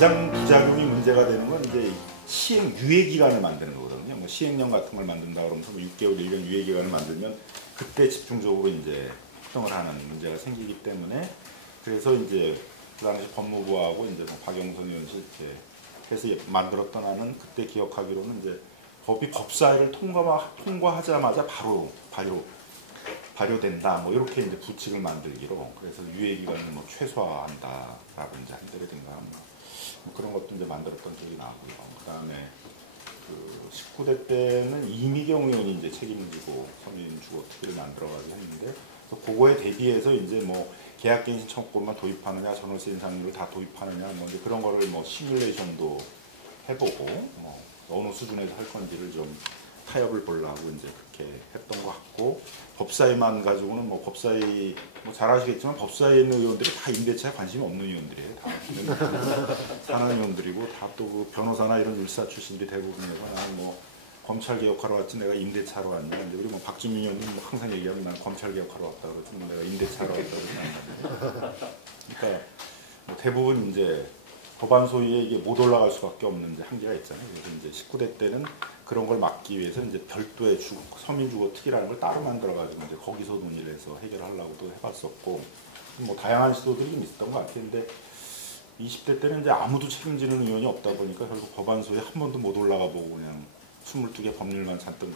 가장 부작용이 문제가 되는 건 이제 시행 유예 기간을 만드는 거거든요. 뭐 시행령 같은 걸 만든다 그러면서 뭐 6개월, 1년 유예 기간을 만들면 그때 집중적으로 이제 활동을 하는 문제가 생기기 때문에 그래서 이제 그 당시 법무부하고 이제 뭐 박영선 의원실 이제 해서 만들었던 안은 그때 기억하기로는 이제 법이 법사위를 통과하자마자 바로 발효된다. 뭐 이렇게 이제 부칙을 만들기로 그래서 유예 기간을 뭐 최소화한다라고 이제 한다든가 뭐 그런 것도 이제 만들었던 기억이 나고요. 그다음에 그 19대 때는 이미경 의원이 이제 책임을 지고 서민주거특위를 만들어가지고 했는데 그거에 대비해서 이제 뭐 계약갱신 청구권만 도입하느냐, 전월세 인상률을 다 도입하느냐, 뭐 이제 그런 거를 뭐 시뮬레이션도 해보고 뭐 어느 수준에서 할 건지를 좀 타협을 보려고 이제 그렇게 했던 것 같고 법사위만 가지고는 뭐 법사위 뭐 잘 아시겠지만 법사위에 있는 의원들이 다 임대차에 관심이 없는 의원들이에요. 다 산하 의원들이고 다 또 그 변호사나 이런 율사 출신들이 대부분이고 나는 뭐 검찰 개혁하러 왔지 내가 임대차로 왔냐. 이제 우리 뭐 박주민 의원님 뭐 항상 얘기하면 난 검찰 개혁하러 왔다 그러지 뭐 내가 임대차로 왔다 그러지 않는데. 그러니까 뭐 대부분 이제 법안 소위에 이게 못 올라갈 수밖에 없는 이제 한계가 있잖아요. 그래서 이제 19대 때는 그런 걸 막기 위해서 이제 별도의 서민주거특위라는 걸 따로 만들어가지고 이제 거기서 논의를 해서 해결하려고도 해봤었고 뭐 다양한 시도들이 좀 있었던 것 같아요. 근데 20대 때는 이제 아무도 책임지는 의원이 없다 보니까 결국 법안 소위에 한 번도 못 올라가 보고 그냥 22개 법률만 잔뜩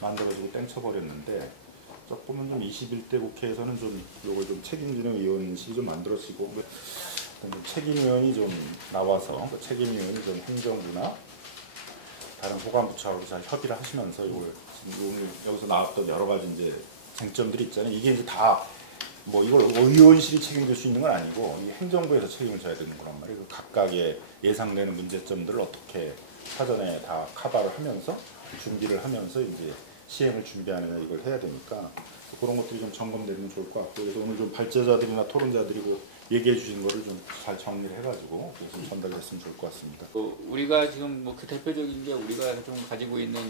만들어주고 땡쳐버렸는데 조금은 좀 21대 국회에서는 좀 이걸 좀 책임지는 의원실이 좀 만들어지고 책임위원이 좀 나와서 그 책임위원이 좀 행정부나 다른 호관부처하고 잘 협의를 하시면서 이걸 지금 오늘 여기서 나왔던 여러 가지 이제 쟁점들이 있잖아요. 이게 이제 다 뭐 이걸 의원실이 책임질 수 있는 건 아니고 이 행정부에서 책임을 져야 되는 거란 말이에요. 그 각각의 예상되는 문제점들을 어떻게 사전에 다 커버를 하면서 준비를 하면서 이제 시행을 준비하느냐 이걸 해야 되니까 그런 것들이 좀 점검되면 좋을 것 같고 그래서 오늘 좀 발제자들이나 토론자들이고 얘기해 주신 거를 좀 잘 정리를 해가지고 좀 전달됐으면 좋을 것 같습니다. 우리가 지금 뭐 그 대표적인 게 우리가 좀 가지고 있는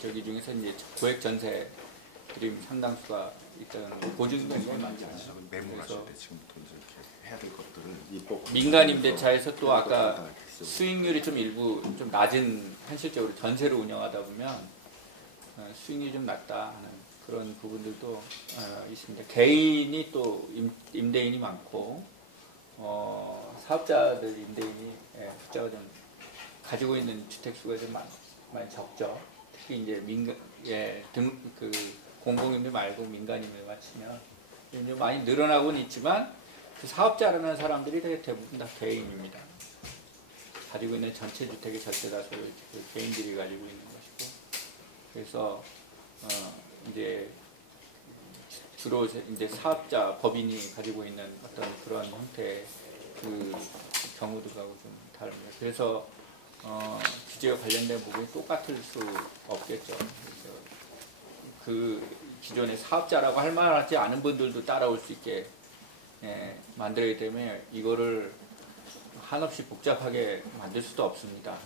저기 중에서 이제 고액 전세들이 상당수가 일단 보증금이 많지 않죠. 메모하실 때 지금부터 이렇게 해야 될 것들을 민간 임대차에서 또 아까 수익률이 좀 일부 좀 낮은 현실적으로 전세를 운영하다 보면 수익률이 좀 낮다 하는 그런 부분들도 있습니다. 개인이 또 임대인이 많고 사업자들 임대인이 숫자가 좀 가지고 있는 주택 수가 좀 많이 적죠. 특히 이제 민간 그 공공임대 말고 민간임대 맞추면 좀 많이 늘어나고는 있지만 그 사업자라는 사람들이 대부분 다 개인입니다. 가지고 있는 전체 주택의 절대 다수를 그 개인들이 가지고 있는 것이고 그래서 이제 주로 이제 사업자 법인이 가지고 있는 어떤 그런 형태의 그 경우들하고 좀 다릅니다. 그래서 규제와 관련된 부분이 똑같을 수 없겠죠. 그래서 그 기존의 사업자라고 할 만하지 않은 분들도 따라올 수 있게 만들어야 되면 이거를 한없이 복잡하게 만들 수도 없습니다.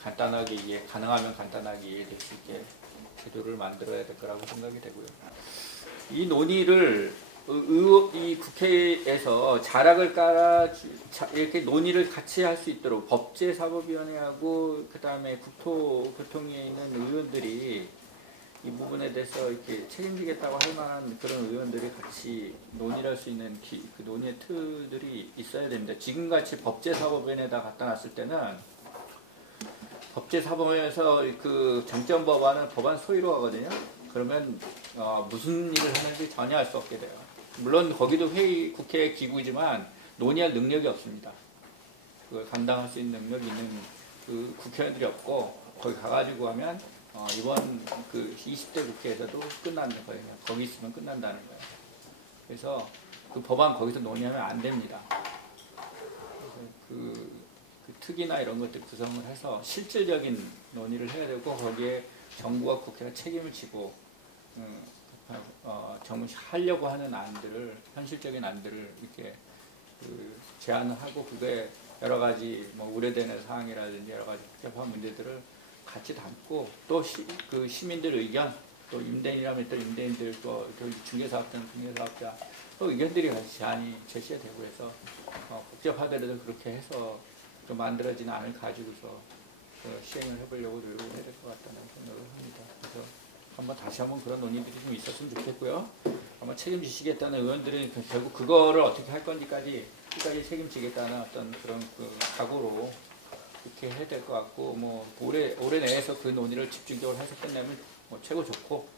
간단하게 가능하면 간단하게 이해될 수 있게 제도를 만들어야 될 거라고 생각이 되고요. 이 논의를 이 국회에서 자락을 이렇게 논의를 같이 할 수 있도록 법제사법위원회하고 그 다음에 국토교통위에 있는 의원들이 이 부분에 대해서 이렇게 책임지겠다고 할 만한 그런 의원들이 같이 논의를 할 수 있는 그 논의의 틀들이 있어야 됩니다. 지금같이 법제사법위원회에다 갖다 놨을 때는 법제사법위원회에서 그 정점 법안은 법안 소위로 하거든요. 그러면 무슨 일을 하는지 전혀 알 수 없게 돼요. 물론 거기도 국회 기구이지만 논의할 능력이 없습니다. 그걸 감당할 수 있는 능력이 있는 그 국회의원들이 없고 거기 가가지고 하면 이번 그 20대 국회에서도 끝나는 거예요. 거기 있으면 끝난다는 거예요. 그래서 그 법안 거기서 논의하면 안 됩니다. 그 특위나 이런 것들 구성을 해서 실질적인 논의를 해야 되고 거기에 정부와 국회가 책임을 지고 하려고 하는 안들을 현실적인 안들을 이렇게 제안을 하고 그게 여러 가지 뭐 우려되는 사항이라든지 여러 가지 복잡한 문제들을 같이 담고 또 그 시민들 의견 또 임대인이라면 또 임대인들 또 중개사업자는 중개사업자 의견들이 같이 제안이 제시가 되고 해서 복잡하더라도 그렇게 해서 좀 만들어진 안을 가지고서 시행을 해보려고 노력을 해야 될 것 같다는 생각을 합니다. 그래서 다시 한번 그런 논의들이 좀 있었으면 좋겠고요. 아마 책임지시겠다는 의원들은 결국 그거를 어떻게 할 건지까지 끝까지 책임지겠다는 어떤 그런 각오로 그렇게 해야 될 것 같고, 뭐 올해 내에서 그 논의를 집중적으로 해서 끝내면 뭐 최고 좋고,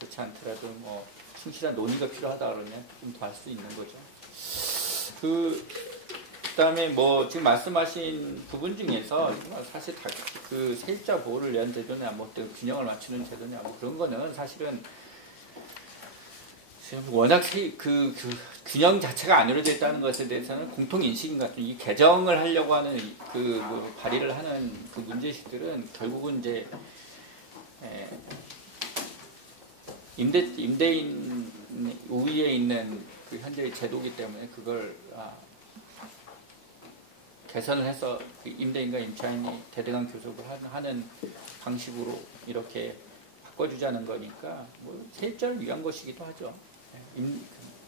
그렇지 않더라도 뭐 충실한 논의가 필요하다 그러면 좀 더 할 수 있는 거죠. 그다음에 뭐 지금 말씀하신 부분 중에서 사실 다 그 세입자 보호를 위한 제도냐, 뭐 또 균형을 맞추는 제도냐, 뭐 그런 거는 사실은 지금 워낙 그 균형 자체가 안 이루어져 있다는 것에 대해서는 공통 인식인 것 같아요. 이 개정을 하려고 하는 뭐 발의를 하는 그 문제식들은 결국은 이제 임대인 우위에 있는 그 현재의 제도이기 때문에 그걸 개선을 해서 임대인과 임차인이 대등한 교섭을 하는 방식으로 이렇게 바꿔주자는 거니까 뭐 세입자를 위한 것이기도 하죠.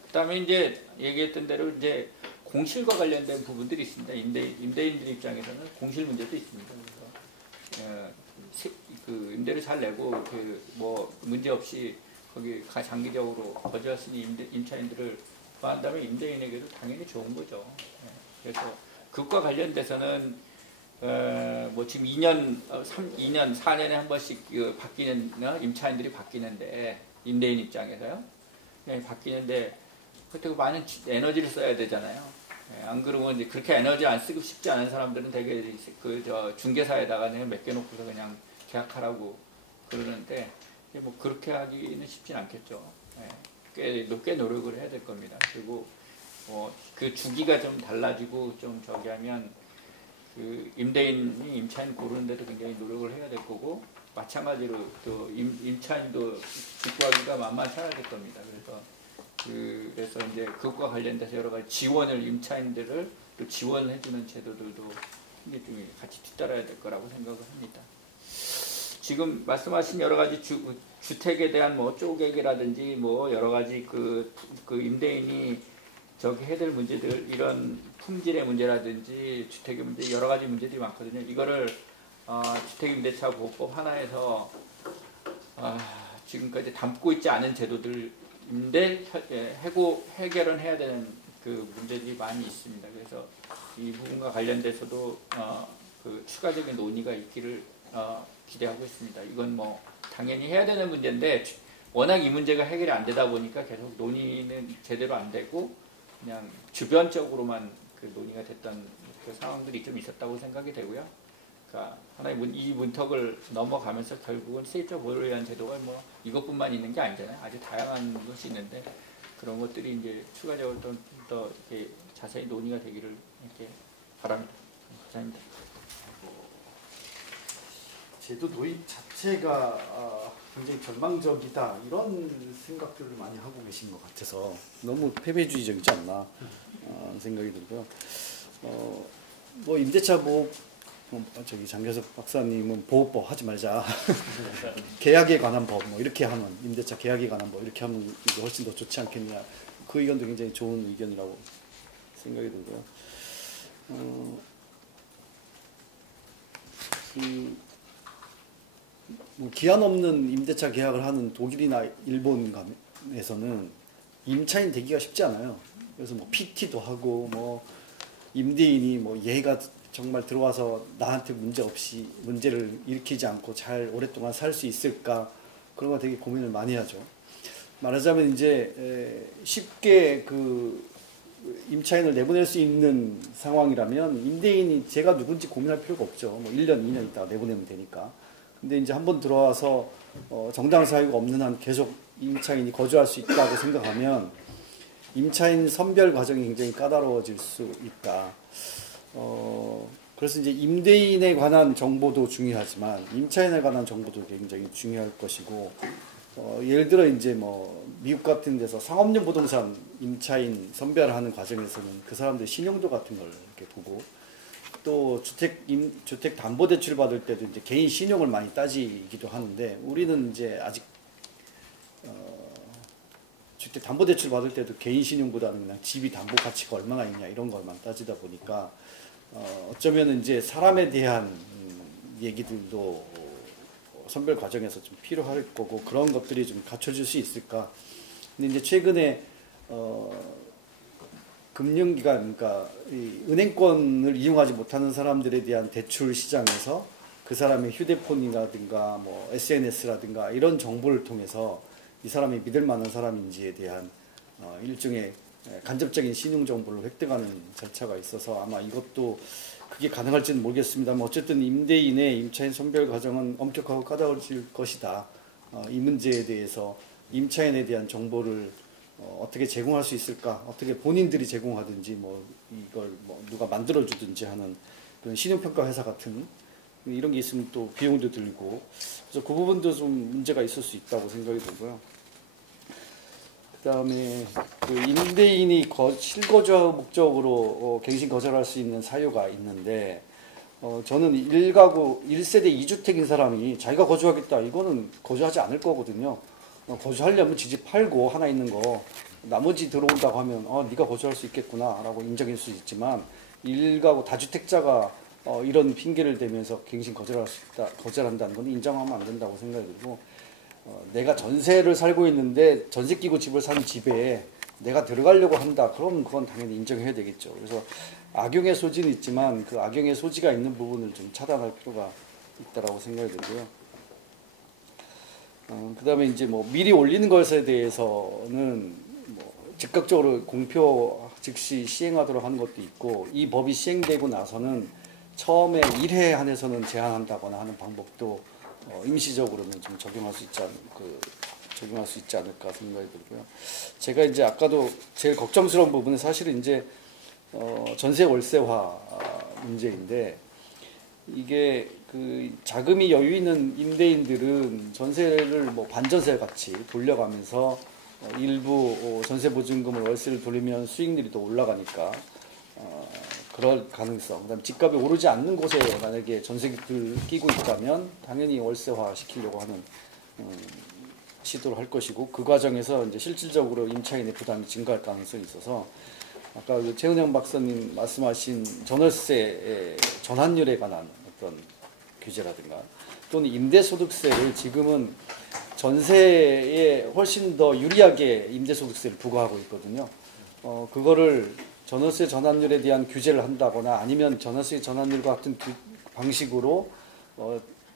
그다음에 이제 얘기했던 대로 이제 공실과 관련된 부분들이 있습니다. 임대인들 입장에서는 공실 문제도 있습니다. 그래서 그 임대를 잘 내고 그 뭐 문제 없이 거기 장기적으로 거주했으니 임차인들을 구한다면 임대인에게도 당연히 좋은 거죠. 그래서 그것과 관련돼서는 뭐 지금 2년, 4년에 한 번씩 바뀌는 임차인들이 바뀌는데 임대인 입장에서요. 바뀌는데 그때 많은 에너지를 써야 되잖아요. 안 그러면 이제 그렇게 에너지 안 쓰고 싶지 않은 사람들은 되게 중개사에다가 맡겨놓고서 그냥 계약하라고 그러는데 뭐 그렇게 하기는 쉽진 않겠죠. 꽤 노력을 해야 될 겁니다. 그리고 그 주기가 좀 달라지고 좀 저기 하면 그 임대인이 임차인 고르는데도 굉장히 노력을 해야 될 거고, 마찬가지로 또 임차인도 집구하기가 만만치 않을 겁니다. 그래서 이제 그것과 관련돼서 여러 가지 지원을 임차인들을 또 지원해주는 제도들도 굉장히 좀 같이 뒤따라야 될 거라고 생각을 합니다. 지금 말씀하신 여러 가지 주택에 대한 뭐 쪼개기라든지 뭐 여러 가지 그 임대인이 저기 해야 될 문제들, 이런 품질의 문제라든지 주택의 문제, 여러 가지 문제들이 많거든요. 이거를 주택임대차 보호법 하나에서 지금까지 담고 있지 않은 제도들인데 해결은 해야 되는 그 문제들이 많이 있습니다. 그래서 이 부분과 관련돼서도 그 추가적인 논의가 있기를 기대하고 있습니다. 이건 뭐 당연히 해야 되는 문제인데 워낙 이 문제가 해결이 안 되다 보니까 계속 논의는 제대로 안 되고 그냥 주변적으로만 그 논의가 됐던 그 상황들이 좀 있었다고 생각이 되고요. 그러니까 하나의 이 문턱을 넘어가면서 결국은 세입자 보호를 위한 제도가 뭐 이것뿐만 있는 게 아니잖아요. 아주 다양한 것이 있는데 그런 것들이 이제 추가적으로 좀 더 이렇게 자세히 논의가 되기를 이렇게 바랍니다. 감사합니다. 제도 도입 자체가 굉장히 절망적이다 이런 생각들을 많이 하고 계신 것 같아서 너무 패배주의적이지 않나 생각이 들고요. 뭐 임대차 보호 저기 장교석 박사님은 보호법 하지 말자 계약에 관한 법 뭐 이렇게 하면 임대차 계약에 관한 법 이렇게 하면 이게 훨씬 더 좋지 않겠냐, 그 의견도 굉장히 좋은 의견이라고 생각이 들고요. 뭐 기한 없는 임대차 계약을 하는 독일이나 일본에서는 임차인 되기가 쉽지 않아요. 그래서 뭐 PT도 하고 뭐 임대인이 뭐 얘가 정말 들어와서 나한테 문제를 일으키지 않고 잘 오랫동안 살 수 있을까, 그런 거 되게 고민을 많이 하죠. 말하자면 이제 쉽게 그 임차인을 내보낼 수 있는 상황이라면 임대인이 제가 누군지 고민할 필요가 없죠. 뭐 1년, 2년 있다가 내보내면 되니까. 근데 이제 한번 들어와서 정당 사유가 없는 한 계속 임차인이 거주할 수 있다고 생각하면 임차인 선별 과정이 굉장히 까다로워질 수 있다. 그래서 이제 임대인에 관한 정보도 중요하지만 임차인에 관한 정보도 굉장히 중요할 것이고, 예를 들어 이제 뭐 미국 같은 데서 상업용 부동산 임차인 선별하는 과정에서는 그 사람들 신용도 같은 걸 이렇게 보고, 또 주택 담보 대출 받을 때도 이제 개인 신용을 많이 따지기도 하는데, 우리는 이제 아직 주택 담보대출 받을 때도 개인 신용보다는 그냥 집이 담보 가치가 얼마나 있냐 이런 것만 따지다 보니까 어쩌면 이제 사람에 대한 얘기들도 선별 과정에서 좀 필요할 거고 그런 것들이 좀 갖춰질 수 있을까. 근데 이제 최근에 금융기관, 그러니까 이 은행권을 이용하지 못하는 사람들에 대한 대출 시장에서 그 사람의 휴대폰이라든가 뭐 SNS라든가 이런 정보를 통해서 이 사람이 믿을 만한 사람인지에 대한 일종의 간접적인 신용 정보를 획득하는 절차가 있어서 아마 이것도 그게 가능할지는 모르겠습니다만 어쨌든 임대인의 임차인 선별 과정은 엄격하고 까다로워질 것이다. 이 문제에 대해서 임차인에 대한 정보를 어떻게 제공할 수 있을까? 어떻게 본인들이 제공하든지 뭐 이걸 뭐 누가 만들어주든지 하는 그런 신용평가 회사 같은 이런 게 있으면 또 비용도 들고 그래서 그 부분도 좀 문제가 있을 수 있다고 생각이 들고요. 그다음에 그 임대인이 실거주 목적으로 갱신 거절할 수 있는 사유가 있는데 저는 1세대 2주택인 사람이 자기가 거주하겠다 이거는 거주하지 않을 거거든요. 거주하려면 지집 팔고 하나 있는 거 나머지 들어온다고 하면 네가 거주할 수 있겠구나 라고 인정할 수 있지만 1가구 다주택자가 이런 핑계를 대면서 갱신 거절한다는 건 인정하면 안 된다고 생각이 들고 내가 전세를 살고 있는데 전세 끼고 집을 산 집에 내가 들어가려고 한다. 그럼 그건 당연히 인정해야 되겠죠. 그래서 악용의 소지는 있지만 그 악용의 소지가 있는 부분을 좀 차단할 필요가 있다라고 생각이 들고요. 그다음에 이제 뭐 미리 올리는 것에 대해서는 뭐 즉각적으로 공표 즉시 시행하도록 하는 것도 있고 이 법이 시행되고 나서는 처음에 1회 한해서는 제한한다거나 하는 방법도 임시적으로는 좀 적용할 수 있지 않을까 생각이 들고요. 제가 이제 아까도 제일 걱정스러운 부분은 사실은 이제 전세 월세화 문제인데 이게 그 자금이 여유 있는 임대인들은 전세를 뭐 반전세 같이 돌려가면서 일부 전세 보증금을 월세를 돌리면 수익률이 더 올라가니까 그럴 가능성. 그다음 집값이 오르지 않는 곳에 만약에 전세를 끼고 있다면 당연히 월세화 시키려고 하는 시도를 할 것이고 그 과정에서 이제 실질적으로 임차인의 부담이 증가할 가능성이 있어서 아까 그 최은영 박사님 말씀하신 전월세 전환율에 관한 어떤 규제라든가 또는 임대소득세를 지금은 전세에 훨씬 더 유리하게 임대소득세를 부과하고 있거든요. 그거를 전월세 전환율에 대한 규제를 한다거나 아니면 전월세 전환율과 같은 방식으로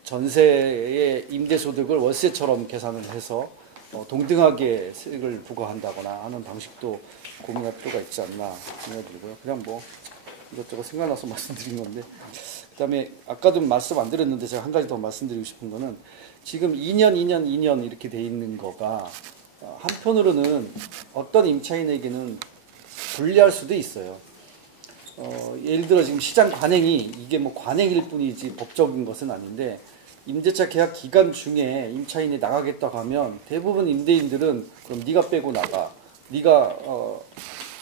전세의 임대소득을 월세처럼 계산을 해서 동등하게 세액을 부과한다거나 하는 방식도 고민할 필요가 있지 않나 생각이 들고요. 그냥 뭐 이것저것 생각나서 말씀드린 건데 그다음에 아까도 말씀 안 드렸는데 제가 한 가지 더 말씀드리고 싶은 거는 지금 2년 이렇게 돼 있는 거가 한편으로는 어떤 임차인에게는 불리할 수도 있어요. 예를 들어 지금 시장 관행이 이게 뭐 관행일 뿐이지 법적인 것은 아닌데 임대차 계약 기간 중에 임차인이 나가겠다고 하면 대부분 임대인들은 그럼 네가 빼고 나가, 네가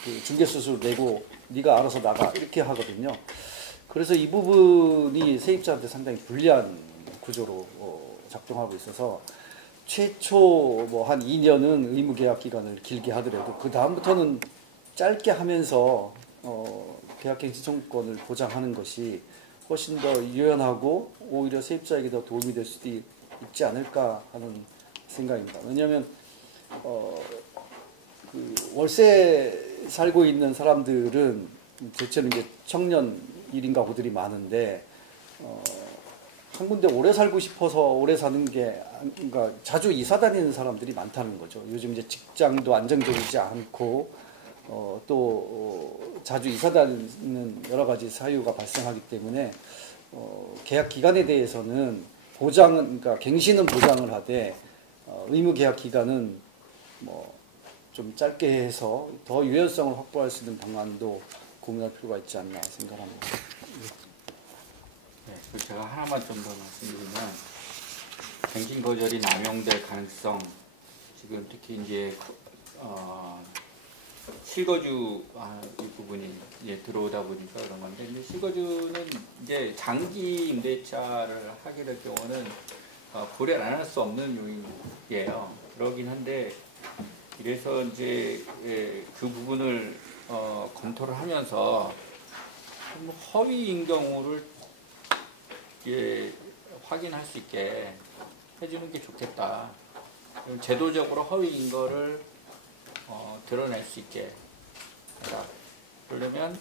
그 중개수수료 내고 네가 알아서 나가 이렇게 하거든요. 그래서 이 부분이 세입자한테 상당히 불리한 구조로 작동하고 있어서 최초 뭐 한 2년은 의무 계약 기간을 길게 하더라도 그 다음부터는 짧게 하면서 계약갱신 청구권을 보장하는 것이 훨씬 더 유연하고 오히려 세입자에게 더 도움이 될 수도 있지 않을까 하는 생각입니다. 왜냐하면 그 월세 살고 있는 사람들은 대체로 이제 청년 1인 가구들이 많은데 한 군데 오래 살고 싶어서 오래 사는 게 그러니까 자주 이사 다니는 사람들이 많다는 거죠. 요즘 이제 직장도 안정적이지 않고 또 자주 이사 다니는 여러 가지 사유가 발생하기 때문에 계약 기간에 대해서는 그러니까 갱신은 보장을 하되 의무 계약 기간은 뭐 좀 짧게 해서 더 유연성을 확보할 수 있는 방안도 고민할 필요가 있지 않나 생각합니다. 네, 제가 하나만 좀 더 말씀드리면 갱신 거절이 남용될 가능성 지금 특히 이제 실거주 이 부분이 이제 들어오다 보니까 그런 건데 근데 실거주는 이제 장기 임대차를 하게 될 경우는 고려를 안 할 수 없는 요인이에요. 그러긴 한데 이래서 이제 그 부분을 검토를 하면서 좀 허위인 경우를 확인할 수 있게 해주는 게 좋겠다. 제도적으로 허위인 거를 드러낼 수 있게 하다. 그러려면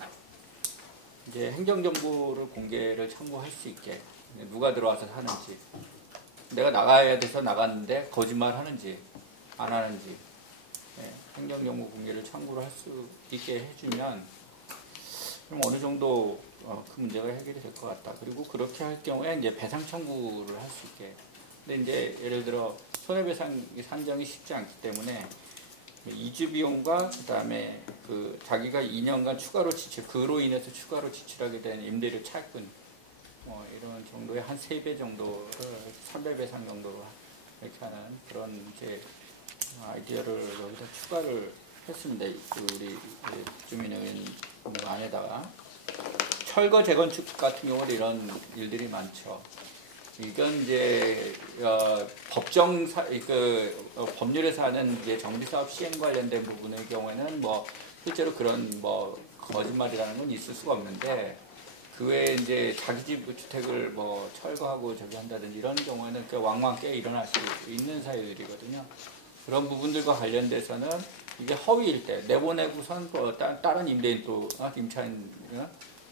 이제 행정정보를 공개를 청구할 수 있게, 누가 들어와서 하는지, 내가 나가야 돼서 나갔는데 거짓말 하는지 안 하는지, 행정정보 공개를 청구를 할 수 있게 해주면 그럼 어느 정도 그 문제가 해결이 될 것 같다. 그리고 그렇게 할 경우에 이제 배상 청구를 할 수 있게. 근데 이제 예를 들어 손해배상 산정이 쉽지 않기 때문에 이주 비용과 그다음에 그 자기가 2년간 추가로 그로 인해서 추가로 지출하게 된 임대료 차익분 이런 정도의 한 3배 정도를 3배 배상 정도로 이렇게 하는 그런 이제 아이디어를 여기서 추가를 했습니다. 우리 주민 의원 안에다가 철거 재건축 같은 경우는 이런 일들이 많죠. 이건 이제 법률에서 하는 이제 정비사업 시행 관련된 부분의 경우에는 뭐 실제로 그런 뭐 거짓말이라는 건 있을 수가 없는데, 그 외에 이제 자기 집 주택을 뭐 철거하고 저기 한다든지 이런 경우에는 그 왕왕 꽤 일어날 수 있는 사유들이거든요. 그런 부분들과 관련돼서는 이게 허위일 때 내보내고선 다른 임대인 또 임차인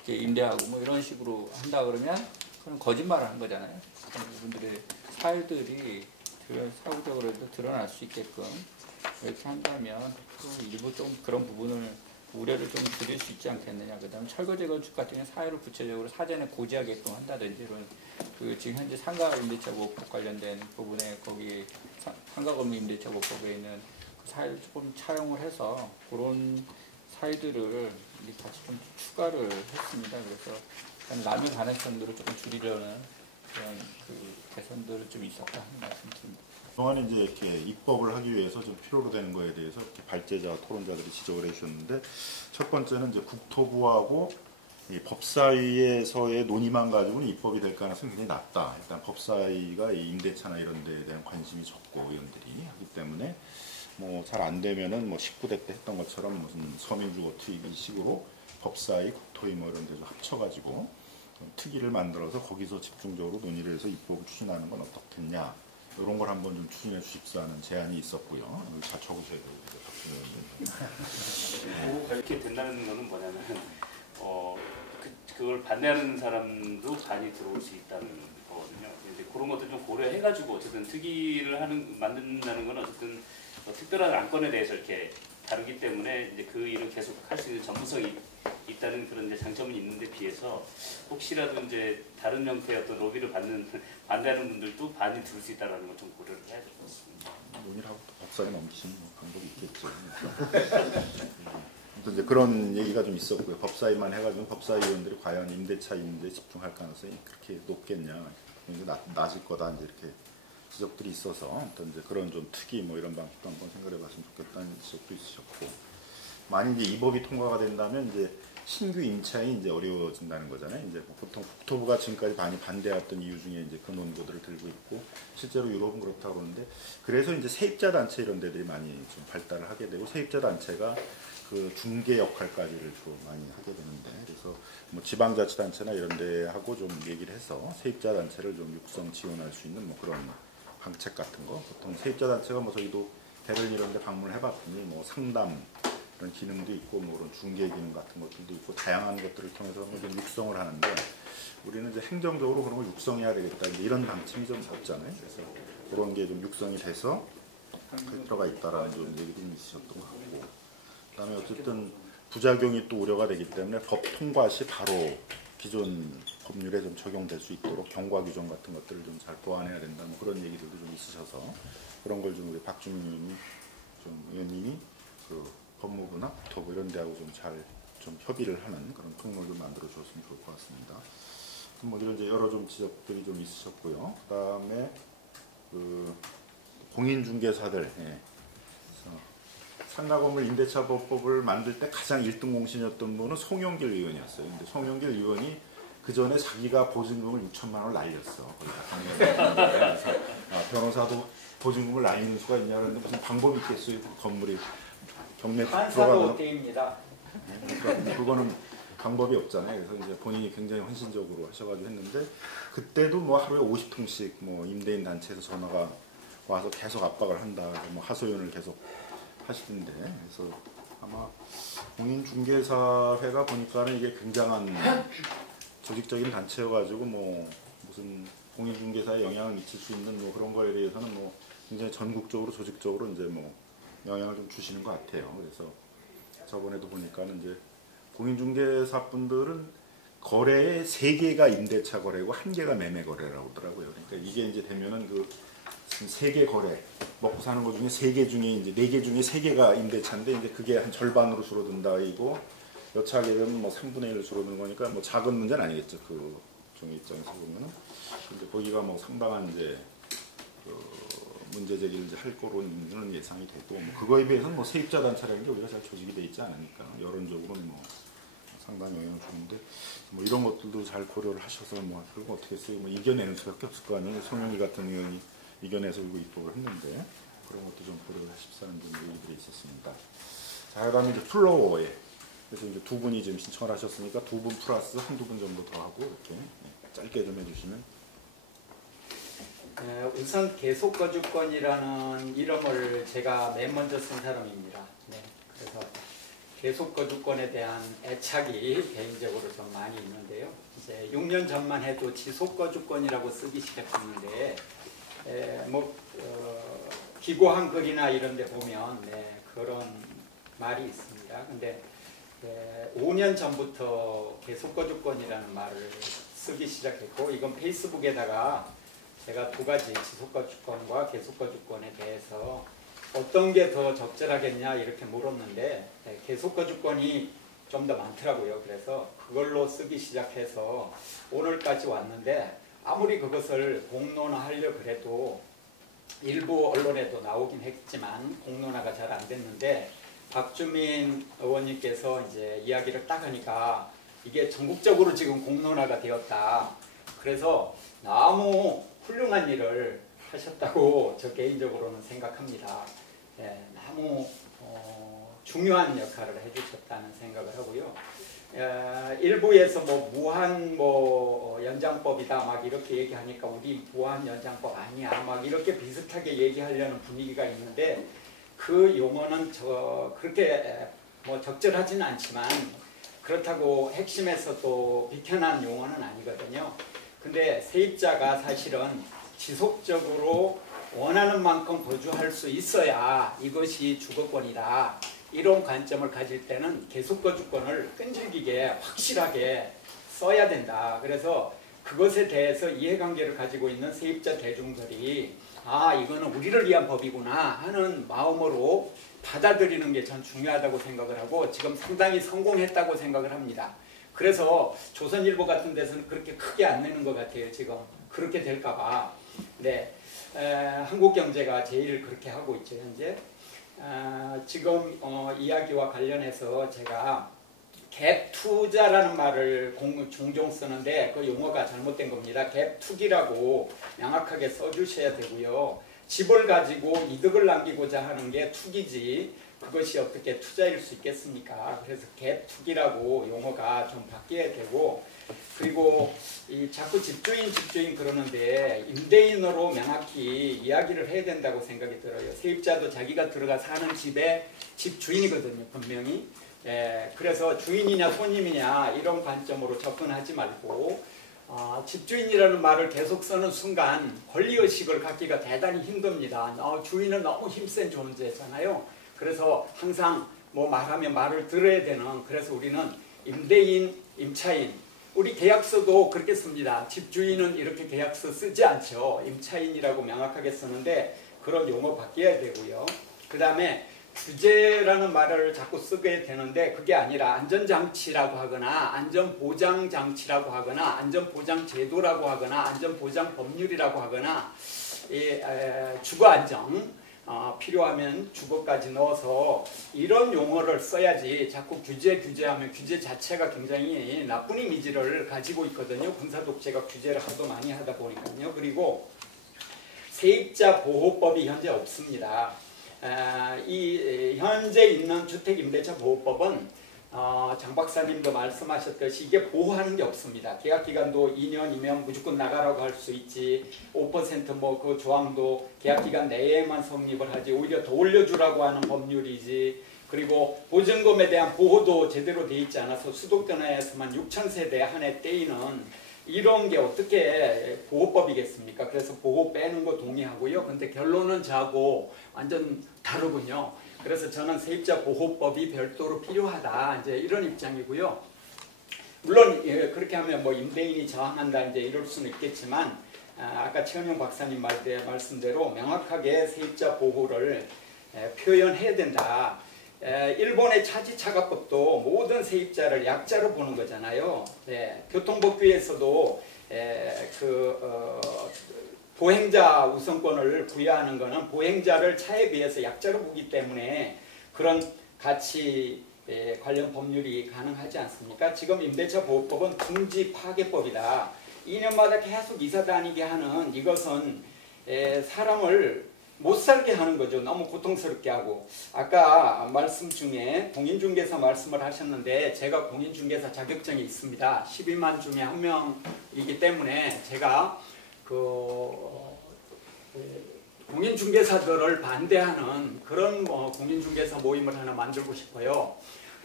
임대하고 뭐 이런 식으로 한다 그러면 그건 거짓말을 한 거잖아요. 그런 부분들의 사유들이 사후적으로도 드러날 수 있게끔 이렇게 한다면 일부 좀 그런 부분을 우려를 좀 줄일 수 있지 않겠느냐. 그다음 철거 재건축 같은 경우는 사유를 구체적으로 사전에 고지하게끔 한다든지 이런 지금 현재 상가 임대차 보호법 관련된 부분에 거기 상가 건물 임대차 보호법에 있는 그 사유를 조금 차용을 해서 그런 사유들을 같이 좀 추가를 했습니다. 그래서 남용 가능성들을 조금 줄이려는 그런 그 개선들을 좀 있었다 하는 말씀드립니다. 그동안 이제 이렇게 입법을 하기 위해서 좀 필요로 되는 거에 대해서 이렇게 발제자, 토론자들이 지적을 해주셨는데, 첫 번째는 이제 국토부하고 이 법사위에서의 논의만 가지고는 입법이 될 가능성이 굉장히 낮다. 일단 법사위가 이 임대차나 이런 데에 대한 관심이 적고 의원들이 하기 때문에 뭐 잘 안 되면은 뭐 19대 때 했던 것처럼 무슨 서민주거 투입 이 식으로 법사위, 국토위 뭐 이런 데 좀 합쳐가지고 특위를 만들어서 거기서 집중적으로 논의를 해서 입법을 추진하는 건 어떻겠냐. 이런 걸 한번 좀 추진해 주십사 하는 제안이 있었고요. 잘 적으셔야 돼요. 그렇게 된다는 거는 뭐냐면 그걸 반대하는 사람도 반이 들어올 수 있다는 거거든요. 근데 그런 것들 좀 고려해가지고 어쨌든 특위를 만든다는 건 어쨌든 특별한 안건에 대해서 이렇게 다루기 때문에 이제 그 일을 계속 할 수 있는 전문성이 있다는 그런 이제 장점은 있는데 비해서 혹시라도 이제 다른 형태의 어떤 로비를 반대하는 분들도 반이 들을 수 있다는 걸 좀 고려를 해야 될 것 같습니다. 논의를 하고 또 법사위 넘기시는 방법이 있겠죠. 아무튼 이제 그런 얘기가 좀 있었고요. 법사위만 해가지고 법사위원들이 과연 임대차 임대에 집중할 가능성이 그렇게 높겠냐, 굉장히 낮을 거다 이제 이렇게 지적들이 있어서 아무튼 이제 그런 좀 특이 뭐 이런 방식도 한번 생각해봤으면 좋겠다는 지적도 있으셨고, 만약 이제 이 법이 통과가 된다면 이제 신규 임차인이 이제 어려워진다는 거잖아요. 이제 보통 국토부가 지금까지 많이 반대했던 이유 중에 이제 그 논거들을 들고 있고, 실제로 유럽은 그렇다고 그러는데, 그래서 이제 세입자 단체 이런 데들이 많이 좀 발달을 하게 되고, 세입자 단체가 그 중개 역할까지를 주로 많이 하게 되는데, 그래서 뭐 지방자치단체나 이런 데하고 좀 얘기를 해서 세입자 단체를 좀 육성 지원할 수 있는 뭐 그런 방책 같은 거, 보통 세입자 단체가 뭐 저희도 베를린 이런 데 방문을 해봤더니 뭐 상담 그런 기능도 있고 뭐 그런 중개 기능 같은 것들도 있고 다양한 것들을 통해서 좀 육성을 하는데, 우리는 이제 행정적으로 그런 걸 육성해야 되겠다 이런 방침이 좀 없잖아요. 그래서 그런 게 좀 육성이 돼서 들어가 있다라는 좀 얘기도 좀 있으셨던 것 같고, 그다음에 어쨌든 부작용이 또 우려가 되기 때문에 법 통과 시 바로 기존 법률에 좀 적용될 수 있도록 경과 규정 같은 것들을 좀 잘 보완해야 된다 뭐 그런 얘기들도 좀 있으셔서, 그런 걸 좀 우리 박주민 의원님이 그 법무부나 국토부 이런 데하고 좀 잘 좀 협의를 하는 그런 통로를 좀 만들어 주셨으면 좋을 것 같습니다. 뭐 이런 이제 여러 좀 지적들이 좀 있으셨고요. 그다음에 그 공인중개사들, 상가건물 임대차 법법을 만들 때 가장 1등 공신이었던 분은 송영길 의원이었어요. 근데 송영길 의원이 그 전에 자기가 보증금을 6천만 원을 날렸어. 그래서 변호사도 보증금을 날리는 수가 있냐 그런데 무슨 방법이 있겠어요? 건물이 경매 판사도 떼입니다. 그러니까 그거는 방법이 없잖아요. 그래서 이제 본인이 굉장히 헌신적으로 하셔가지고 했는데 그때도 뭐 하루에 50통씩 뭐 임대인 단체에서 전화가 와서 계속 압박을 한다. 뭐 하소연을 계속 하시던데 그래서 아마 공인중개사회가 보니까는 이게 굉장한 조직적인 단체여가지고 뭐 무슨 공인중개사에 영향을 미칠 수 있는 뭐 그런 거에 대해서는 뭐 굉장히 전국적으로 조직적으로 이제 뭐 영향을 좀 주시는 것 같아요. 그래서 저번에도 보니까는 이제 공인중개사분들은 거래의 3개가 임대차 거래고 1개가 매매 거래라고 하더라고요. 그러니까 이게 이제 되면은 그 3개 거래 먹고 사는 것 중에 3개 중에 이제 4개 중에 3개가 임대차인데 이제 그게 한 절반으로 줄어든다 이고 여차하게 되면 뭐 3분의 1로 줄어드는 거니까 뭐 작은 문제는 아니겠죠. 그 종의 입장에서 보면은 근데 거기가 뭐 상당한 이제 문제 제기를 이제 할 거로는 예상이 되고 뭐 그거에 비해서는 뭐 세입자 단체라는 게 우리가 잘 조직이 돼 있지 않으니까 여론적으로는 뭐 상당히 영향을 주는데 뭐 이런 것들도 잘 고려를 하셔서 뭐 그거 어떻게 쓰고 뭐 이겨내는 수밖에 없을 거 아니에요. 송영기 같은 의원이 이겨내서 이거 입법을 했는데 그런 것도 좀 고려를 하십사는 좀 얘기들이 있었습니다. 자, 그다음에 이제 플로어에 그래서 이제 2분이 지금 신청을 하셨으니까 2분 플러스 한두 분 정도 더 하고 이렇게 짧게 좀 해주시면. 우선 계속거주권이라는 이름을 제가 맨 먼저 쓴 사람입니다. 네, 그래서 계속거주권에 대한 애착이 개인적으로 좀 많이 있는데요. 이제 6년 전만 해도 지속거주권이라고 쓰기 시작했는데 기고한 글이나 이런 데 보면 그런 말이 있습니다. 근데 5년 전부터 계속거주권이라는 말을 쓰기 시작했고 이건 페이스북에다가 제가 2가지 지속거주권과 계속거주권에 대해서 어떤 게 더 적절하겠냐 이렇게 물었는데 계속거주권이 좀 더 많더라고요. 그래서 그걸로 쓰기 시작해서 오늘까지 왔는데 아무리 그것을 공론화하려 그래도 일부 언론에도 나오긴 했지만 공론화가 잘 안 됐는데 박주민 의원님께서 이제 이야기를 딱 하니까 이게 전국적으로 지금 공론화가 되었다. 그래서 너무 훌륭한 일을 하셨다고 저 개인적으로는 생각합니다. 너무 중요한 역할을 해주셨다는 생각을 하고요. 일부에서 뭐 무한 연장법이다 막 이렇게 얘기하니까 우리 무한 연장법 아니야 막 이렇게 비슷하게 얘기하려는 분위기가 있는데 그 용어는 그렇게 뭐 적절하지는 않지만 그렇다고 핵심에서 또 비켜난 용어는 아니거든요. 근데 세입자가 사실은 지속적으로 원하는 만큼 거주할 수 있어야 이것이 주거권이다. 이런 관점을 가질 때는 계속거주권을 끈질기게 확실하게 써야 된다. 그래서 그것에 대해서 이해관계를 가지고 있는 세입자 대중들이 이거는 우리를 위한 법이구나 하는 마음으로 받아들이는 게 전 중요하다고 생각을 하고 지금 상당히 성공했다고 생각을 합니다. 그래서 조선일보 같은 데서는 그렇게 크게 안 내는 것 같아요. 지금 그렇게 될까 봐. 네, 한국경제가 제일 그렇게 하고 있죠. 현재 지금 이야기와 관련해서 제가 갭 투자라는 말을 종종 쓰는데 그 용어가 잘못된 겁니다. 갭 투기라고 명확하게 써주셔야 되고요. 집을 가지고 이득을 남기고자 하는 게 투기지 그것이 어떻게 투자일 수 있겠습니까? 그래서 갭 투기라고 용어가 좀 바뀌어야 되고 그리고 자꾸 집주인 그러는데 임대인으로 명확히 이야기를 해야 된다고 생각이 들어요. 세입자도 자기가 들어가 사는 집의 집주인이거든요. 분명히. 그래서 주인이냐 손님이냐 이런 관점으로 접근하지 말고 집주인이라는 말을 계속 쓰는 순간 권리의식을 갖기가 대단히 힘듭니다. 주인은 너무 힘센 존재잖아요. 그래서 항상 뭐 말하면 말을 들어야 되는 그래서 우리는 임대인, 임차인 우리 계약서도 그렇게 씁니다. 집주인은 이렇게 계약서 쓰지 않죠. 임차인이라고 명확하게 쓰는데 그런 용어 바뀌어야 되고요. 그 다음에 규제라는 말을 자꾸 쓰게 되는데 그게 아니라 안전장치라고 하거나 안전보장장치라고 하거나 안전보장제도라고 하거나 안전보장법률이라고 하거나 주거안정 필요하면 주거까지 넣어서 이런 용어를 써야지 자꾸 규제하면 규제 자체가 굉장히 나쁜 이미지를 가지고 있거든요. 군사독재가 규제를 하도 많이 하다 보니까요. 그리고 세입자 보호법이 현재 없습니다. 이 현재 있는 주택임대차 보호법은 장 박사님도 말씀하셨듯이 이게 보호하는 게 없습니다. 계약기간도 2년이면 무조건 나가라고 할 수 있지, 5% 뭐 그 조항도 계약기간 내에만 성립을 하지, 오히려 더 올려주라고 하는 법률이지, 그리고 보증금에 대한 보호도 제대로 돼 있지 않아서 수도권에서만 6,000세대 한해 떼이는 이런 게 어떻게 보호법이겠습니까? 그래서 보호 빼는 거 동의하고요. 근데 결론은 저하고 완전 다르군요. 그래서 저는 세입자 보호법이 별도로 필요하다, 이제 이런 입장이고요. 물론 그렇게 하면 뭐 임대인이 저항한다 이제 이럴 수는 있겠지만, 아까 최은영 박사님 말씀대로 명확하게 세입자 보호를 표현해야 된다. 일본의 차지차가법도 모든 세입자를 약자로 보는 거잖아요. 네, 교통법규에서도 보행자 우선권을 부여하는 것은 보행자를 차에 비해서 약자로 보기 때문에 그런 가치 관련 법률이 가능하지 않습니까? 지금 임대차 보호법은 둥지 파괴법이다. 2년마다 계속 이사 다니게 하는 이것은 사람을 못 살게 하는 거죠. 너무 고통스럽게 하고. 아까 말씀 중에 공인중개사 말씀을 하셨는데 제가 공인중개사 자격증이 있습니다. 12만 중에 한 명이기 때문에 제가 공인중개사들을 반대하는 그런 공인중개사 모임을 하나 만들고 싶어요.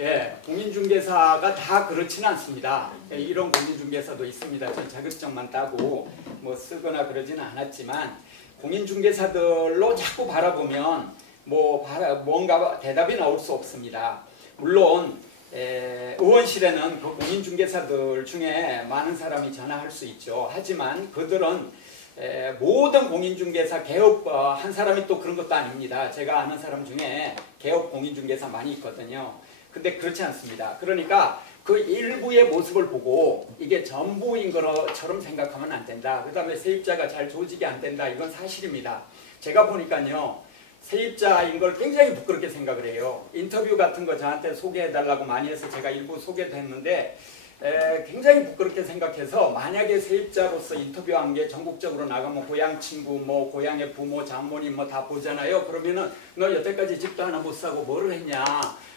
예, 공인중개사가 다 그렇지는 않습니다. 이런 공인중개사도 있습니다. 전 자격증만 따고 뭐 쓰거나 그러지는 않았지만 공인중개사들로 자꾸 바라보면 뭔가 대답이 나올 수 없습니다. 물론 의원실에는 그 공인중개사들 중에 많은 사람이 전화할 수 있죠. 하지만 그들은 모든 공인중개사 개업 한 사람이 또 그런 것도 아닙니다. 제가 아는 사람 중에 개업 공인중개사 많이 있거든요. 근데 그렇지 않습니다. 그러니까 그 일부의 모습을 보고 이게 전부인 것처럼 생각하면 안 된다. 그 다음에 세입자가 잘 조직이 안 된다. 이건 사실입니다. 제가 보니까요, 세입자인 걸 굉장히 부끄럽게 생각을 해요. 인터뷰 같은 거 저한테 소개해달라고 많이 해서 제가 일부 소개도 했는데 굉장히 부끄럽게 생각해서, 만약에 세입자로서 인터뷰한 게 전국적으로 나가면 고향 친구, 뭐 고향의 부모, 장모님 뭐 다 보잖아요. 그러면은 너 여태까지 집도 하나 못 사고 뭐를 했냐,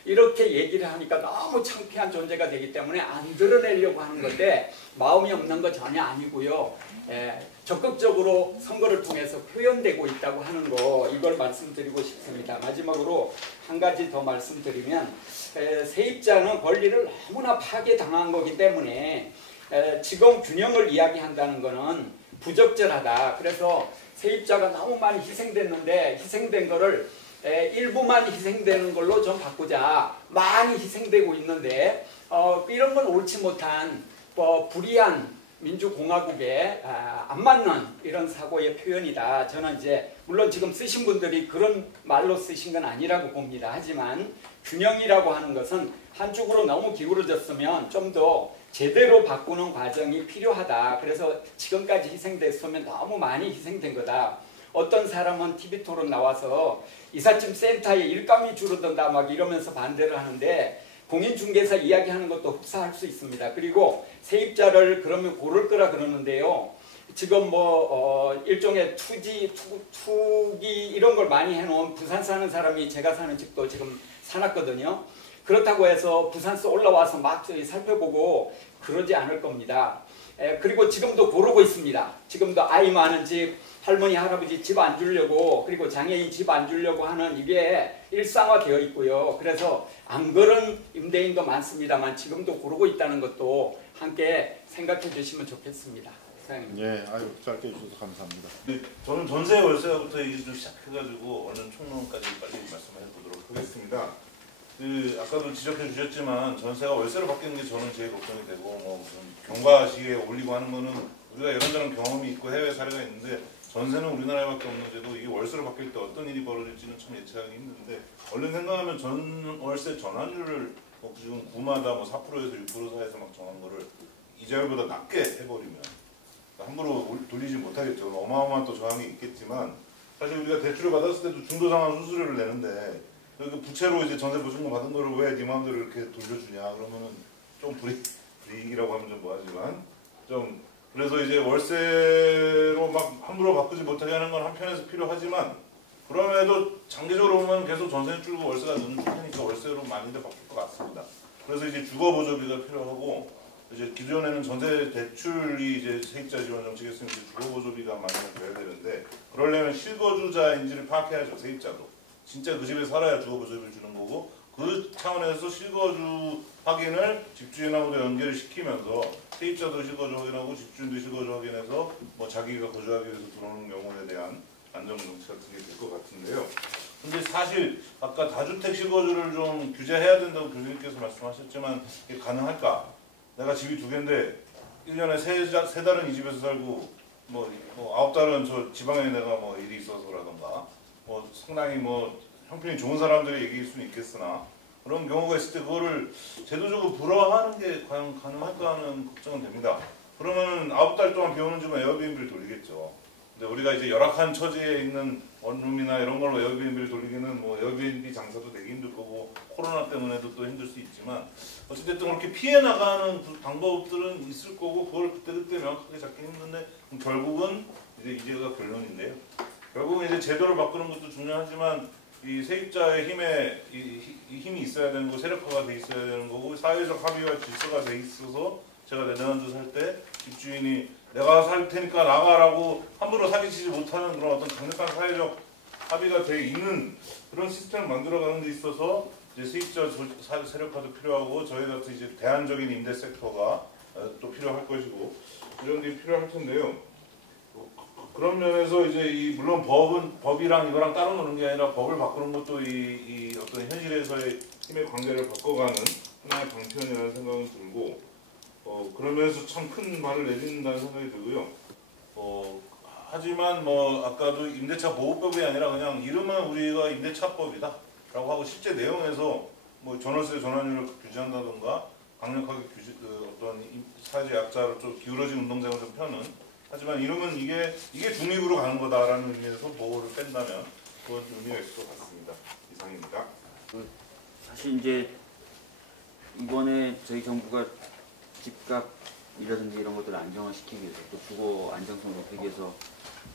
이렇게 얘기를 하니까 너무 창피한 존재가 되기 때문에 안 드러내려고 하는 건데, 마음이 없는 거 전혀 아니고요. 적극적으로 선거를 통해서 표현되고 있다고 하는 거, 이걸 말씀드리고 싶습니다. 마지막으로 한 가지 더 말씀드리면, 세입자는 권리를 너무나 파괴당한 거기 때문에 지금 균형을 이야기한다는 것은 부적절하다. 그래서 세입자가 너무 많이 희생됐는데 희생된 거를 일부만 희생되는 걸로 좀 바꾸자. 많이 희생되고 있는데 이런 건 옳지 못한 불이한 민주공화국에 안 맞는 이런 사고의 표현이다. 저는 이제 물론 지금 쓰신 분들이 그런 말로 쓰신 건 아니라고 봅니다. 하지만 균형이라고 하는 것은 한쪽으로 너무 기울어졌으면 좀 더 제대로 바꾸는 과정이 필요하다. 그래서 지금까지 희생됐으면 너무 많이 희생된 거다. 어떤 사람은 TV토론 나와서 이삿짐 센터에 일감이 줄어든다 막 이러면서 반대를 하는데, 공인중개사 이야기하는 것도 흡사할 수 있습니다. 그리고 세입자를 그러면 고를 거라 그러는데요. 지금 일종의 투기 이런 걸 많이 해놓은 부산 사는 사람이 제가 사는 집도 지금 사놨거든요. 그렇다고 해서 부산서 올라와서 막 살펴보고 그러지 않을 겁니다. 그리고 지금도 고르고 있습니다. 지금도 아이 많은 집, 할머니 할아버지 집 안 주려고, 그리고 장애인 집 안 주려고 하는 이게 일상화되어 있고요. 그래서 안 그런 임대인도 많습니다만 지금도 고르고 있다는 것도 함께 생각해 주시면 좋겠습니다. 예, 아유 짧게 해주셔서 감사합니다. 저는 전세 월세부터 얘기 좀 시작해가지고 얼른 총론까지 빨리 말씀해 보도록 하겠습니다. 아까도 지적해 주셨지만 전세가 월세로 바뀌는 게 저는 제일 걱정이 되고, 뭐 경과시기에 올리고 하는 거는 우리가 이런저런 경험이 있고 해외 사례가 있는데, 전세는 우리나라에밖에 없는 제도, 이게 월세로 바뀔 때 어떤 일이 벌어질지는 참 예측하기 힘든데, 얼른 생각하면 월세 전환율을 지금 구마다 4%에서 6% 사이에서 막 정한 거를 이자율보다 낮게 해버리면 함부로 돌리지 못하겠죠. 어마어마한 또 저항이 있겠지만, 사실 우리가 대출을 받았을 때도 중도 상환 수수료를 내는데 그 부채로 이제 전세 보증금 받은 거를 왜 네 마음대로 이렇게 돌려주냐 그러면은 좀 불이익이라고 하면 좀 뭐하지만 좀 그래서 이제 월세로 막 함부로 바꾸지 못하게 하는 건 한편에서 필요하지만 그럼에도 장기적으로 보면 계속 전세는 줄고 월세가 느는 테니까 월세로 많이들 바뀔 것 같습니다. 그래서 이제 주거 보조비가 필요하고 이제 기존에는 전세 대출이 이제 세입자 지원 정책이었으면 이제 주거 보조비가 많이 돼야 되는데 그러려면 실거주자인지를 파악해야죠. 세입자도 진짜 그 집에 살아야 주거 보조비를 주는 거고 그 차원에서 실거주 확인을 집주인하고도 연결을 시키면서 세입자도 실거주 확인하고 집주인도 실거주 확인해서 뭐 자기가 거주하기 위해서 들어오는 경우에 대한 안정 정책 같은 게 될 것 같은데요. 근데 사실 아까 다주택 실거주를 좀 규제해야 된다고 교수님께서 말씀하셨지만 이게 가능할까? 내가 집이 2개인데 1년에 3달은 이 집에서 살고 뭐 9달은 저 지방에 내가 뭐 일이 있어서라던가 뭐 상당히 뭐 형편이 좋은 사람들의 얘기일 수는 있겠으나 그런 경우가 있을 때 그거를 제도적으로 불허하는 게 과연 가능할까 하는 걱정은 됩니다. 그러면 9달 동안 비오는 집은 에어비앤비를 돌리겠죠. 근데 우리가 이제 열악한 처지에 있는 원룸이나 이런 걸로 에어비앤비를 돌리기는 뭐 에어비앤비 장사도 되게 힘들 거고 코로나 때문에도 또 힘들 수 있지만 어쨌든 그렇게 피해 나가는 방법들은 있을 거고 그걸 그때 명확하게 잡기 힘든데 결국은 이제가 결론인데요. 결국은 이제 제도를 바꾸는 것도 중요하지만 이 세입자의 힘이 있어야 되는 거고 세력화가 돼 있어야 되는 거고 사회적 합의와 질서가 돼 있어서 제가 네덜란드 살 때 집주인이 내가 살 테니까 나가라고 함부로 사기치지 못하는 그런 어떤 강력한 사회적 합의가 돼 있는 그런 시스템을 만들어가는 데 있어서 이제 세입자 세력화도 필요하고 저희 같은 이제 대안적인 임대 섹터가 또 필요할 것이고 이런 게 필요할 텐데요. 그런 면에서 이제 물론 법이랑 이거랑 따로 노는 게 아니라 법을 바꾸는 것도 이 어떤 현실에서의 힘의 관계를 바꿔가는 하나의 방편이라는 생각은 들고 그러면서 참 큰 말을 내딛는다는 생각이 들고요. 하지만 뭐 아까도 임대차 보호법이 아니라 그냥 이름은 우리가 임대차법이다라고 하고 실제 내용에서 뭐 전월세 전환율을 규제한다던가 강력하게 어떤 사회적 약자로 좀 기울어진 운동장을 좀 펴는 하지만 이름은 이게 중립으로 가는 거다라는 의미에서 보호를 뺀다면 그건 의미가 있을 것 같습니다. 이상입니다. 사실 이제 이번에 저희 정부가 집값이라든지 이런 것들을 안정화시키기 위해서 또 주거 안정성을 높이기 위해서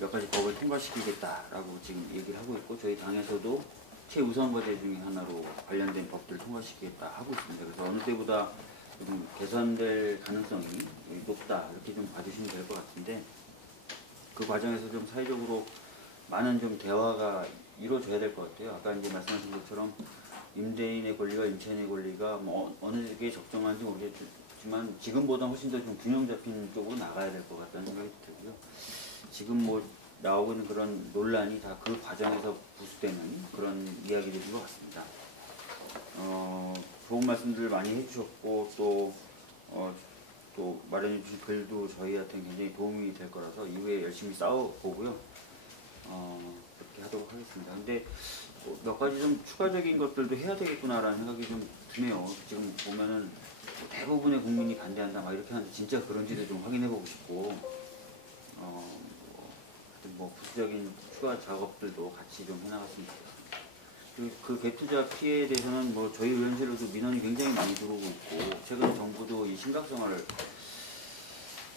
몇 가지 법을 통과시키겠다라고 지금 얘기를 하고 있고 저희 당에서도 최우선 과제 중에 하나로 관련된 법들을 통과시키겠다 하고 있습니다. 그래서 어느 때보다 좀 개선될 가능성이 높다 이렇게 좀 봐주시면 될 것 같은데 그 과정에서 좀 사회적으로 많은 좀 대화가 이루어져야 될 것 같아요. 아까 이제 말씀하신 것처럼 임대인의 권리와 임차인의 권리가 뭐 어느 게 적정한지 모르겠지만 지금보다 훨씬 더 좀 균형 잡힌 쪽으로 나가야 될 것 같다는 생각이 들고요. 지금 뭐 나오고 있는 그런 논란이 다 그 과정에서 부수되는 그런 이야기들인 것 같습니다. 좋은 말씀들 많이 해주셨고 또 마련해 주신 글도 저희한테 굉장히 도움이 될 거라서 이후에 열심히 싸워보고요. 그렇게 하도록 하겠습니다. 근데 몇 가지 좀 추가적인 것들도 해야 되겠구나라는 생각이 좀 드네요. 지금 보면은 대부분의 국민이 반대한다 막 이렇게 하는데 진짜 그런지도 좀 확인해보고 싶고 뭐 부수적인 추가 작업들도 같이 좀 해나갔으면 좋겠습니다. 그 갭투자 피해에 대해서는 뭐 저희 의원실로도 민원이 굉장히 많이 들어오고 있고 최근 정부도 이 심각성을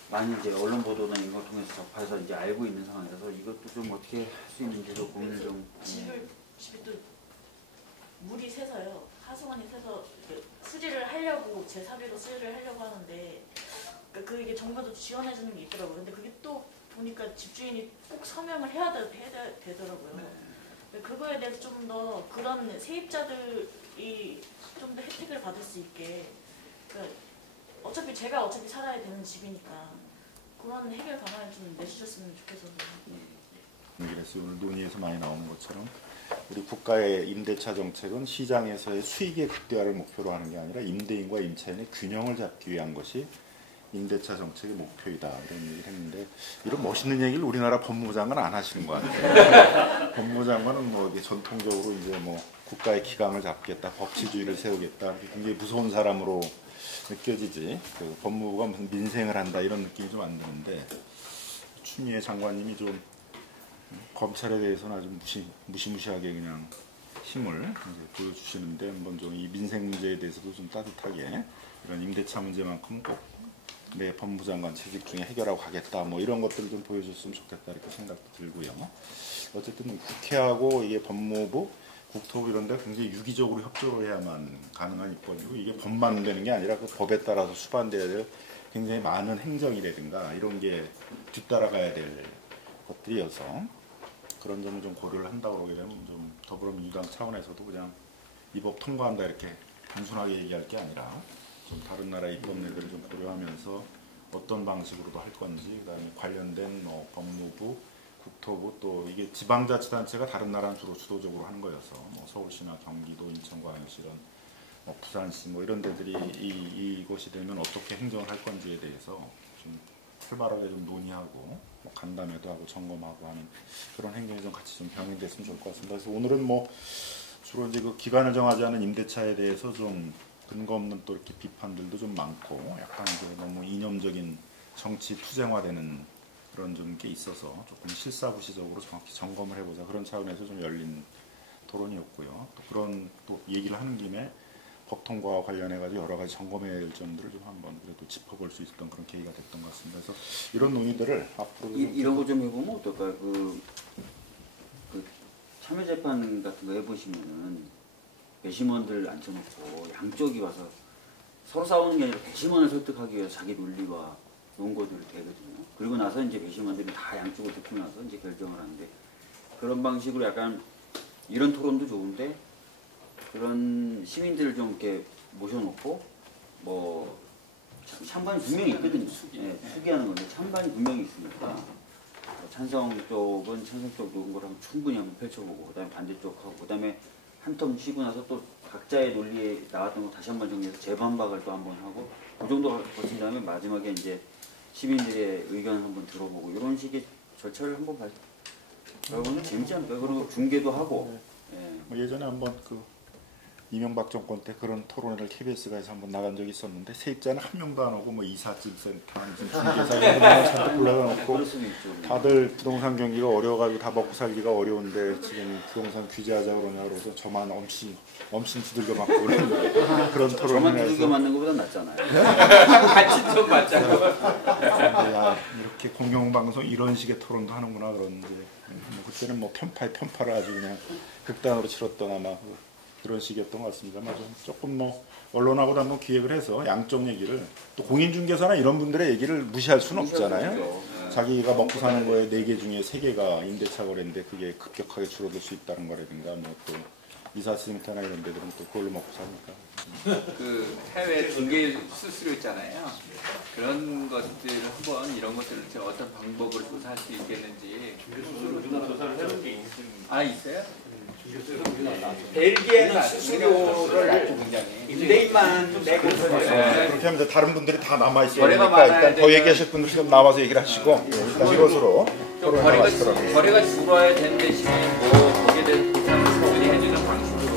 많이 이제 언론 보도나 이런 걸 통해서 접해서 이제 알고 있는 상황이라서 이것도 좀 어떻게 할 수 있는지도 고민을 좀 집이 또 물이 새서요. 하수관이 새서 수리를 하려고 제 사비로 수리를 하려고 하는데 그게 정부도 지원해 주는 게 있더라고요. 근데 그게 또 보니까 집주인이 꼭 서명을 해야 되더라고요. 그거에 대해서 좀 더 그런 세입자들이 좀 더 혜택을 받을 수 있게 어차피 제가 살아야 되는 집이니까 그런 해결 방안을 좀 내주셨으면 좋겠어서. 그래서 오늘 논의에서 많이 나오는 것처럼 우리 국가의 임대차 정책은 시장에서의 수익의 극대화를 목표로 하는 게 아니라 임대인과 임차인의 균형을 잡기 위한 것이 임대차 정책의 목표이다 이런 얘기를 했는데 이런 멋있는 얘기를 우리나라 법무부 장관은 안 하시는 것 같아요. 법무부 장관은 뭐 이게 전통적으로 이제 뭐 국가의 기강을 잡겠다, 법치주의를 세우겠다 굉장히 무서운 사람으로 느껴지지. 그 법무부가 무슨 민생을 한다 이런 느낌이 좀 안 드는데 추미애 장관님이 좀 검찰에 대해서는 아주 무시무시하게 그냥 힘을 이제 보여주시는데 한번 좀 이 민생 문제에 대해서도 좀 따뜻하게 이런 임대차 문제만큼 꼭 내 법무장관 책임 중에 해결하고 가겠다 뭐 이런 것들을 좀 보여줬으면 좋겠다 이렇게 생각도 들고요. 어쨌든 국회하고 이게 법무부, 국토부 이런 데 굉장히 유기적으로 협조를 해야만 가능한 입법이고 이게 법만 되는 게 아니라 그 법에 따라서 수반돼야 될 굉장히 많은 행정이라든가 이런 게 뒤따라가야 될 것들이어서 그런 점을 좀 고려를 한다고 그러게 되면 좀 더불어민주당 차원에서도 그냥 이 법 통과한다 이렇게 단순하게 얘기할 게 아니라 좀 다른 나라의 입법례들을 좀 고려하면서 어떤 방식으로도 할 건지 그다음에 관련된 뭐 법무부, 국토부 또 이게 지방자치단체가 다른 나라는 주로 주도적으로 하는 거여서 뭐 서울시나 경기도, 인천광역시 이런 뭐 부산시 뭐 이런 데들이 이곳이 되면 어떻게 행정을 할 건지에 대해서 좀 활발하게 좀 논의하고 뭐 간담회도 하고 점검하고 하는 그런 행정이 좀 같이 좀 병행됐으면 좋을 것 같습니다. 그래서 오늘은 뭐 주로 이제 그 기간을 정하지 않은 임대차에 대해서 좀 근거 없는 또 이렇게 비판들도 좀 많고 약간 이제 너무 이념적인 정치 투쟁화되는 그런 좀 게 있어서 조금 실사부시적으로 정확히 점검을 해보자 그런 차원에서 좀 열린 토론이었고요. 또 그런 또 얘기를 하는 김에 법 통과와 관련해가지고 여러 가지 점검해야 될 점들을 좀 한번 그래도 짚어볼 수 있었던 그런 계기가 됐던 것 같습니다. 그래서 이런 논의들을 앞으로 이런 거 좀 해보면 어떨까요? 그 참여재판 같은 거 해보시면은 배심원들 앉혀놓고 양쪽이 와서 서로 싸우는 게 아니라 배심원을 설득하기 위해서 자기 논리와 논거들을 대거든요. 그리고 나서 이제 배심원들이 다 양쪽을 듣고 나서 이제 결정을 하는데 그런 방식으로 약간 이런 토론도 좋은데 그런 시민들을 좀 이렇게 모셔놓고 뭐 찬반이 분명히 있거든요. 예, 수기하는 건데 찬반이 분명히 있으니까 찬성 쪽은 찬성 쪽 논거를 한번 충분히 한번 펼쳐보고 그다음에 반대쪽하고 그다음에 한 텀 쉬고 나서 또 각자의 논리에 나왔던 거 다시 한번 정리해서 재반박을 또 한번 하고 그 정도 거친 다음에 마지막에 이제 시민들의 의견을 한번 들어보고 이런 식의 절차를 한번 밟아보면 재밌지 않을까요? 그리고 중계도 하고 예. 예전에 한번 그 이명박 정권 때 그런 토론회를 KBS가 해서 한번 나간 적이 있었는데 세입자는 한 명도 안 오고 뭐 이삿짐센터, 중개사 이런 거 잔뜩 불러놓고 그럴 수도 있죠. 다들 부동산 경기가 어려워가지고 다 먹고 살기가 어려운데 지금 부동산 규제하자 그러냐 그래서 저만 엄청 두들겨 맞고 그런 저만 토론을 두들겨 해서 맞는 것보다 낫잖아요. 같이 좀 맞자고. 야, 이렇게 공영방송 이런 식의 토론도 하는구나 그러는데 뭐 그때는 뭐 편파에 편파를 아주 그냥 극단으로 치렀던 아마 그런 식이었던 것 같습니다. 조금 뭐 언론하고도 한번 기획을 해서 양쪽 얘기를 또 공인중개사나 이런 분들의 얘기를 무시할 수는 없잖아요. 자기가 먹고 사는 거에 4개 중에 3개가 임대차 거래인데 그게 급격하게 줄어들 수 있다는 거라든가 뭐 또 이삿짐센터나 이런 데들은 또 그걸로 먹고 사니까. 그 해외 중개 수수료 있잖아요. 그런 것들을 한번 이런 것들을 어떤 방법으로 조사할 수 있겠는지. 우리나라 조사를 해본 게 있습니다. 아 있어요? 벨기에는 수수료를 임대인만 내고 그렇게 하면 다른 분들이 다 남아 있어야 거래가 되니까 많아야 일단 더 되면- 얘기하실 분들 좀 나와서 얘기를 하시고 일단 이것으로 토론을 하시더라고요. 거래가 줄어야 되는 대신에 뭐 거기에 대해서 보상을 충분히 해주는 방식으로